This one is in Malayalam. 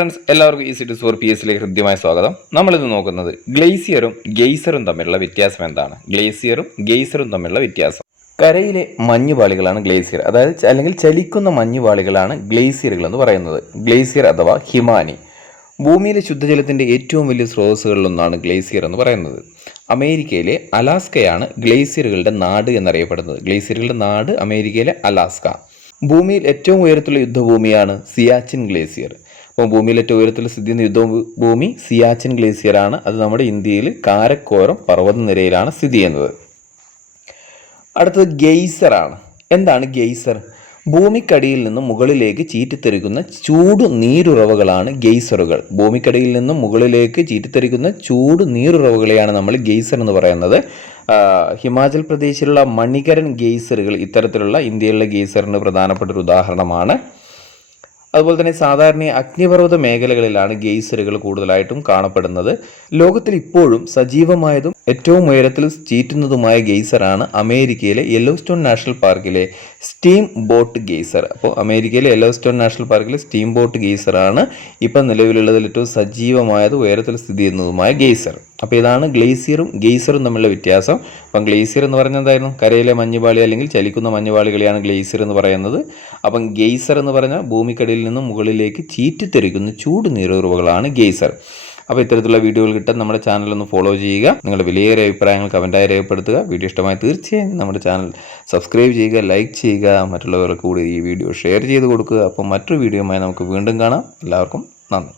ഫ്രണ്ട്സ്, എല്ലാവർക്കും ഈസി ടു സ്കോർ PS ഹൃദ്യമായ സ്വാഗതം. നമ്മളിത് നോക്കുന്നത് ഗ്ലേസിയറും ഗെയ്സറും തമ്മിലുള്ള വ്യത്യാസം എന്താണ്. ഗ്ലേസിയറും ഗെയ്സറും തമ്മിലുള്ള വ്യത്യാസം. കരയിലെ മഞ്ഞുപാളികളാണ് ഗ്ലേസിയർ, അതായത് അല്ലെങ്കിൽ ചലിക്കുന്ന മഞ്ഞുപാളികളാണ് ഗ്ലേസിയറുകൾ എന്ന് പറയുന്നത്. ഗ്ലേസിയർ അഥവാ ഹിമാനി ഭൂമിയിലെ ശുദ്ധജലത്തിൻ്റെ ഏറ്റവും വലിയ സ്രോതസ്സുകളിലൊന്നാണ് ഗ്ലേസിയർ എന്ന് പറയുന്നത്. അമേരിക്കയിലെ അലാസ്കയാണ് ഗ്ലേസിയറുകളുടെ നാട് എന്നറിയപ്പെടുന്നത്. ഗ്ലേസിയറുകളുടെ നാട് അമേരിക്കയിലെ അലാസ്ക. ഭൂമിയിൽ ഏറ്റവും ഉയരത്തിലുള്ള യുദ്ധഭൂമിയാണ് സിയാച്ചിൻ ഗ്ലേസിയർ. അപ്പോൾ ഭൂമിയിൽ ഏറ്റവും ഉയരത്തിൽ സ്ഥിതി ചെയ്യുന്ന യുദ്ധഭൂമി സിയാച്ചിൻ ഗ്ലേസിയറാണ്. അത് നമ്മുടെ ഇന്ത്യയിൽ കാരക്കോറം പർവ്വതനിരയിലാണ് സ്ഥിതി ചെയ്യുന്നത്. അടുത്തത് ഗെയ്സറാണ്. എന്താണ് ഗെയ്സർ? ഭൂമിക്കടിയിൽ നിന്നും മുകളിലേക്ക് ചീറ്റിത്തെറിക്കുന്ന ചൂട് നീരുറവകളാണ് ഗെയ്സറുകൾ. ഭൂമിക്കടിയിൽ നിന്നും മുകളിലേക്ക് ചീറ്റിത്തെറിക്കുന്ന ചൂട് നീരുറവകളെയാണ് നമ്മൾ ഗെയ്സർ എന്ന് പറയുന്നത്. ഹിമാചൽ പ്രദേശിലുള്ള മണികരൻ ഗെയ്സറുകൾ ഇത്തരത്തിലുള്ള ഇന്ത്യയിലെ ഗെയ്സറിന് പ്രധാനപ്പെട്ട ഒരു ഉദാഹരണമാണ്. അതുപോലെ തന്നെ സാധാരണ അഗ്നിപർവ്വത മേഖലകളിലാണ് ഗെയ്സറുകൾ കൂടുതലായിട്ടും കാണപ്പെടുന്നത്. ലോകത്തിൽ ഇപ്പോഴും സജീവമായതും ഏറ്റവും ഉയരത്തിൽ ചീറ്റുന്നതുമായ ഗെയ്സറാണ് അമേരിക്കയിലെ യെല്ലോസ്റ്റോൺ നാഷണൽ പാർക്കിലെ സ്റ്റീം ബോട്ട് ഗെയ്സർ. അപ്പോൾ അമേരിക്കയിലെ യെല്ലോസ്റ്റോൺ നാഷണൽ പാർക്കിലെ സ്റ്റീം ബോട്ട് ഗെയ്സറാണ് ഇപ്പം നിലവിലുള്ളതിൽ ഏറ്റവും സജീവമായത്, ഉയരത്തിൽ സ്ഥിതി ചെയ്യുന്നതുമായ ഗെയ്സർ. അപ്പോൾ ഇതാണ് ഗ്ലേസിയറും ഗെയ്സറും തമ്മിലുള്ള വ്യത്യാസം. അപ്പം ഗ്ലേസിയർ എന്ന് പറഞ്ഞാൽ എന്തായിരുന്നു? കരയിലെ മഞ്ഞുപാളി അല്ലെങ്കിൽ ചലിക്കുന്ന മഞ്ഞുപാളികളെയാണ് ഗ്ലേസിയർ എന്ന് പറയുന്നത്. അപ്പം ഗെയ്സർ എന്ന് പറഞ്ഞാൽ ഭൂമിക്കടിയിൽ നിന്നും മുകളിലേക്ക് ചീറ്റിത്തെറിക്കുന്ന ചൂട് നീരുറവകളാണ് ഗെയ്സർ. അപ്പോൾ ഇത്തരത്തിലുള്ള വീഡിയോകൾ കിട്ടാൻ നമ്മുടെ ചാനലൊന്ന് ഫോളോ ചെയ്യുക. നിങ്ങളുടെ വിലയേറിയ അഭിപ്രായങ്ങൾ കമൻറ്റായി രേഖപ്പെടുത്തുക. വീഡിയോ ഇഷ്ടമായി തീർച്ചയായും നമ്മുടെ ചാനൽ സബ്സ്ക്രൈബ് ചെയ്യുക, ലൈക്ക് ചെയ്യുക, മറ്റുള്ളവർക്ക് കൂടി ഈ വീഡിയോ ഷെയർ ചെയ്ത് കൊടുക്കുക. അപ്പോൾ മറ്റൊരു വീഡിയോയുമായി നമുക്ക് വീണ്ടും കാണാം. എല്ലാവർക്കും നന്ദി.